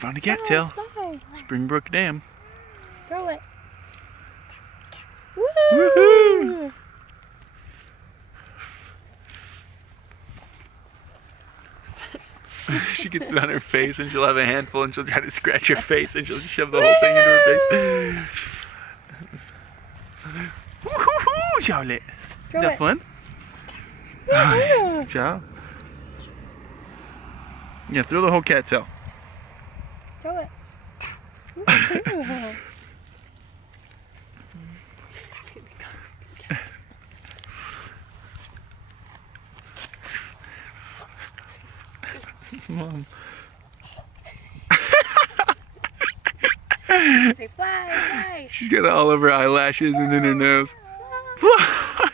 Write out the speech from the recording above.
Found a cattail. Springbrook Dam. Throw it. Woohoo! She gets it on her face and she'll have a handful and she'll try to scratch your face and she'll shove the whole thing into her face. Woohoo, Charlotte. Is that fun? Good job. Yeah, throw the whole cattail. Throw it. Mom. Say fly, fly. She's got it all over her eyelashes and in her nose. Fly!